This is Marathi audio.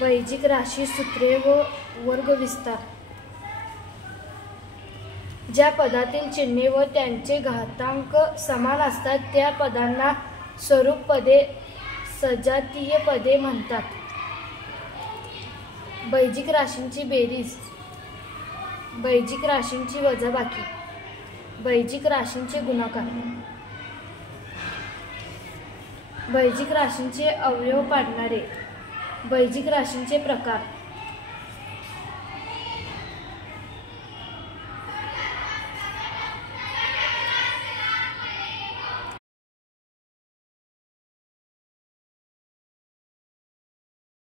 बैजिक राशी सूत्रे व वर्गविस्तार. ज्या पदातील चिन्हे व त्यांचे घातांक समान असतात त्या पदांना स्वरूप पदे सजातीय पदे म्हणतात. बैजिक राशींची बेरीज, बैजिक राशींची वजाबाकी, बैजिक राशींचे गुणाकार, बैजिक राशींचे अवयव पाडणारे, बैजिक राशींचे प्रकार.